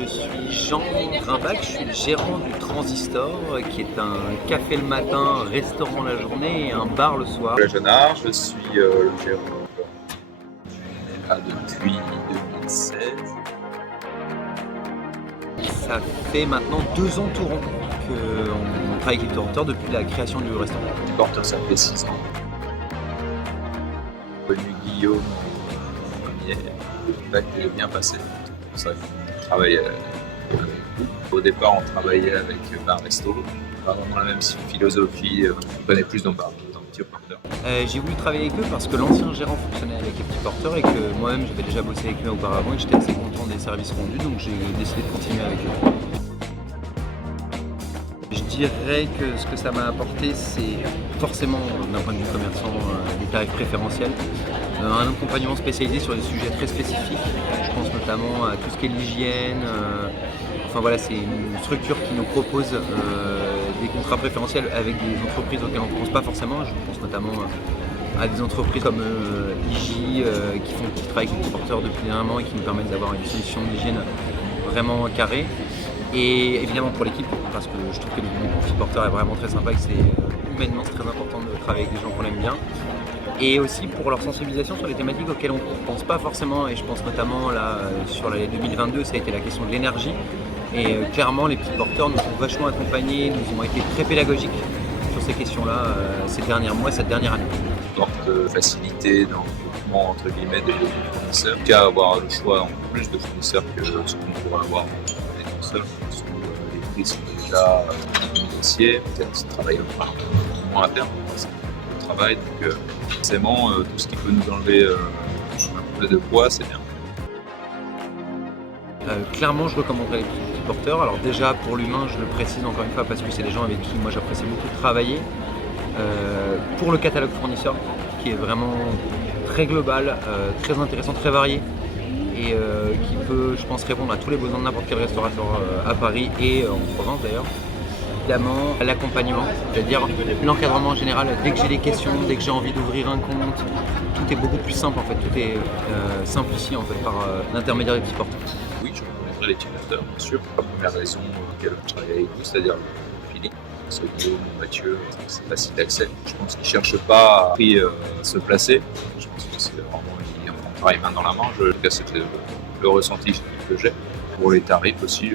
Je suis Jean Grimbach, je suis le gérant du Transistor, qui est un café le matin, restaurant la journée et un bar le soir. Jeannard, je suis le gérant depuis 2016. Ça fait maintenant 2 ans tout rond qu'on travaille avec les porteurs depuis la création du restaurant. Le porteur, ça fait 6 ans. Connu Guillaume premier, le contact est bien passé. C'est pour ça qu'on travaille avec vous. Au départ, on travaillait avec Bar Resto, pas vraiment la même philosophie, on connaît plus nos bars, nos petits porteurs. J'ai voulu travailler avec eux parce que l'ancien gérant fonctionnait avec les petits porteurs et que moi-même j'avais déjà bossé avec eux auparavant et j'étais assez content des services rendus, donc j'ai décidé de continuer avec eux. Je dirais que ce que ça m'a apporté, c'est forcément, d'un point de vue commerçant, des tarifs préférentiels, un accompagnement spécialisé sur des sujets très spécifiques. Je pense notamment à tout ce qui est l'hygiène. Enfin voilà, c'est une structure qui nous propose des contrats préférentiels avec des entreprises auxquelles on ne pense pas forcément. Je pense notamment à des entreprises comme IJ qui travaillent avec les porteurs depuis un an et qui nous permettent d'avoir une solution d'hygiène vraiment carrée. Et évidemment pour l'équipe, parce que je trouve que le porteur est vraiment très sympa et que c'est humainement très important de travailler avec des gens qu'on aime bien. Et aussi pour leur sensibilisation sur les thématiques auxquelles on ne pense pas forcément, et je pense notamment là sur l'année 2022, ça a été la question de l'énergie. Et clairement les petits porteurs nous ont vachement accompagnés, nous ont été très pédagogiques sur ces questions-là ces derniers mois, cette dernière année. Porte facilité dans le recrutement entre guillemets des fournisseurs, en tout cas avoir le choix en plus de fournisseurs que ce qu'on pourrait avoir avec un seul, parce que les prix sont déjà négociés, peut-être travailler moins à terme, c'est le travail, donc forcément tout ce qui peut nous enlever un peu de poids, c'est bien. Clairement, je recommanderais les petits porteurs. Alors déjà, pour l'humain, je le précise encore une fois parce que c'est des gens avec qui moi j'apprécie beaucoup de travailler. Pour le catalogue fournisseur, qui est vraiment très global, très intéressant, très varié et qui peut, je pense, répondre à tous les besoins de n'importe quel restaurateur à Paris et en province d'ailleurs. Évidemment, l'accompagnement, c'est-à-dire l'encadrement en général. Dès que j'ai des questions, dès que j'ai envie d'ouvrir un compte, tout est beaucoup plus simple en fait, tout est simplifié en fait par l'intermédiaire des petits porteurs. Oui, je recommanderais les petits porteurs, bien sûr. La première raison pour laquelle je travaille avec vous, c'est-à-dire le feeling. Parce que Guillaume, Mathieu, c'est facile d'accès. Je pense qu'ils ne cherchent pas à se placer. Je pense que c'est vraiment un travail main dans la main. En tout cas, c'était le ressenti que j'ai. Pour les tarifs aussi,